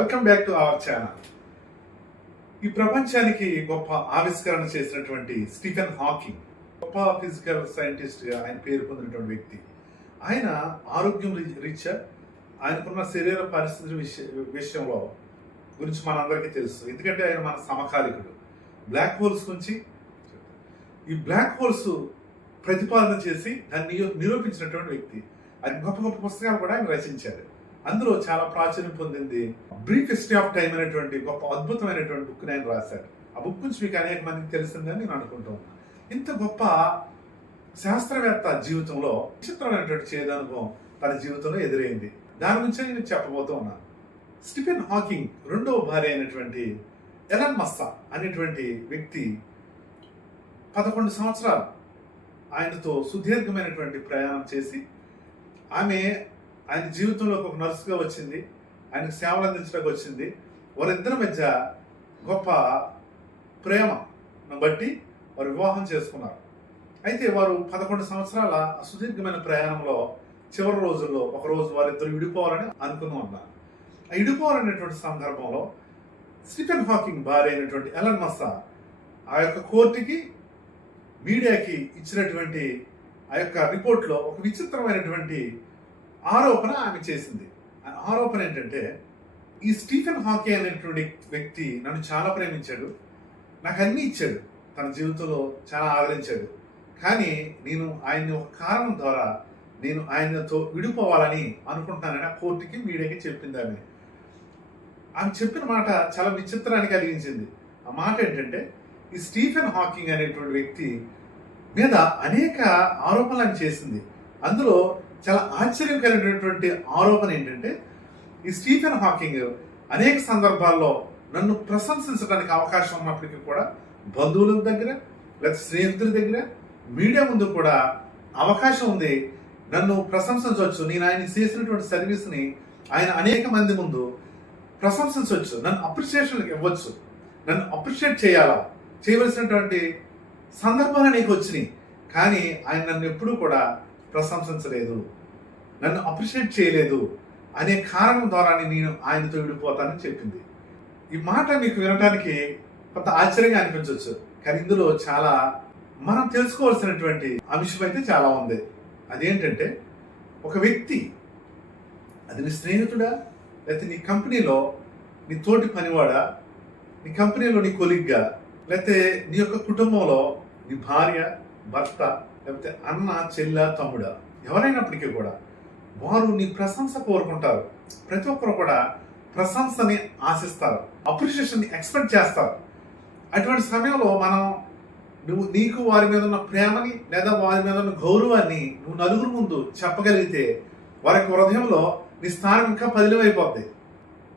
Welcome back to our channel. ఈ ప్రపంచానికి గొప్ప ఆవిష్కరణ చేసినటువంటి స్టీఫెన్ హాకింగ్, గొప్ప ఫిజికల్ సైంటిస్ట్ గా ఆయన పేరు పొందినటువంటి వ్యక్తి. ఆయన ఆరోగ్యం రీత్యా ఆయనకున్న శరీర పరిస్థితుల విషయంలో గురించి మనందరికీ తెలుసు. ఎందుకంటే ఆయన మన సమకాలికుడు. బ్లాక్ హోల్స్ గురించి, ఈ బ్లాక్ హోల్స్ ప్రతిపాదన చేసి దాన్ని నిరూపించినటువంటి వ్యక్తి. అది గొప్ప గొప్ప పుస్తకాలు కూడా ఆయన రచించారు. అందులో చాలా ప్రాచుర్యం పొందింది బ్రీఫ్ హిస్టరీ ఆఫ్ టైం అనేటువంటి గొప్ప అద్భుతమైనటువంటి బుక్ ఆయన రాశారు. ఆ బుక్ నుంచి మీకు అనేక మందికి తెలిసిందని నేను అనుకుంటూ ఉన్నాను. ఇంత గొప్ప శాస్త్రవేత్త జీవితంలో విచిత్రమైనటువంటి చేదనుభవం తన జీవితంలో ఎదురైంది. దాని గురించి నేను చెప్పబోతూ ఉన్నాను. స్టీఫెన్ హాకింగ్ రెండవ భార్య అయినటువంటి ఎలన్ మస్క్ అనేటువంటి వ్యక్తి 11 సంవత్సరాలు ఆయనతో సుదీర్ఘమైనటువంటి ప్రయాణం చేసి ఆమె ఆయన జీవితంలోకి ఒక నర్సుగా వచ్చింది, ఆయనకు సేవలు అందించడానికి వచ్చింది. వారిద్దరి మధ్య గొప్ప ప్రేమను బట్టి వారు వివాహం చేసుకున్నారు. అయితే వారు 11 సంవత్సరాల సుదీర్ఘమైన ప్రయాణంలో చివరి రోజుల్లో ఒకరోజు వారిద్దరు విడిపోవాలని అనుకుని ఉన్నారు. ఆ విడిపోవాలనేటువంటి సందర్భంలో స్టీఫెన్ హాకింగ్ భార్య అయినటువంటి ఎలన్ మస్క్ ఆ యొక్క కోర్టుకి మీడియాకి ఇచ్చినటువంటి ఆ యొక్క రిపోర్ట్లో ఒక విచిత్రమైనటువంటి ఆరోపణ ఆమె చేసింది. ఆ ఆరోపణ ఏంటంటే, ఈ స్టీఫెన్ హాకింగ్ అనేటువంటి వ్యక్తి నన్ను చాలా ప్రేమించాడు, నాకు అన్నీ ఇచ్చాడు, తన జీవితంలో చాలా ఆదరించాడు, కానీ నేను ఆయన్ని ఒక కారణం ద్వారా నేను ఆయనతో విడిపోవాలని అనుకుంటున్నానని ఆ కోర్టుకి మీడియాకి చెప్పింది. ఆమె చెప్పిన మాట చాలా విచిత్రాన్ని కలిగించింది. ఆ మాట ఏంటంటే, ఈ స్టీఫెన్ హాకింగ్ అనేటువంటి వ్యక్తి మీద అనేక ఆరోపణలు చేసింది. అందులో చాలా ఆశ్చర్యం కలిగినటువంటి ఆరోపణ ఏంటంటే, ఈ స్టీఫెన్ హాకింగ్ అనేక సందర్భాల్లో నన్ను ప్రశంసించడానికి అవకాశం ఉన్నప్పటికీ కూడా బంధువుల దగ్గర లేదా స్నేహితుల దగ్గర మీడియా ముందు కూడా అవకాశం ఉంది, నన్ను ప్రశంసించవచ్చు, నేను ఆయన చేసినటువంటి సర్వీస్ని ఆయన అనేక మంది ముందు ప్రశంసించవచ్చు, నన్ను అప్రిషియేషన్ ఇవ్వచ్చు, నన్ను అప్రిషియేట్ చేయవలసినటువంటి సందర్భాలు నీకు వచ్చినాయి, కానీ ఆయన నన్ను ఎప్పుడూ కూడా ప్రశంసించలేదు, నన్ను అప్రిషియేట్ చేయలేదు అనే కారణం ద్వారా నేను ఆయనతో విడిపోతానని చెప్పింది. ఈ మాట మీకు వినడానికి కొంత ఆశ్చర్యంగా అనిపించవచ్చు, కానీ ఇందులో చాలా మనం తెలుసుకోవాల్సినటువంటి అంశం అయితే చాలా ఉంది. అదేంటంటే, ఒక వ్యక్తి, అది నీ స్నేహితుడా, లేకపోతే నీ కంపెనీలో నీ తోటి పనివాడా, నీ కంపెనీలో నీ కొలీగ్గా, లేకపోతే నీ యొక్క కుటుంబంలో నీ భార్య, భర్త, లేకపోతే అన్న, చెల్ల, తమ్ముడా, ఎవరైనప్పటికీ కూడా వారు నీ ప్రశంస కోరుకుంటారు. ప్రతి ఒక్కరు కూడా ప్రశంసని ఆశిస్తారు, అప్రిషియేషన్ ఎక్స్పెక్ట్ చేస్తారు. అటువంటి సమయంలో మనం నీకు వారి మీద ఉన్న ప్రేమని లేదా వారి మీద ఉన్న గౌరవాన్ని నువ్వు నలుగురు ముందు చెప్పగలిగితే వారికి హృదయంలో నీ స్థానం ఇంకా పదిలమైపోద్ది.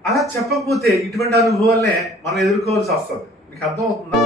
అలా చెప్పకపోతే ఇటువంటి అనుభవాలనే మనం ఎదుర్కోవాల్సి వస్తుంది. మీకు అర్థమవుతుందా?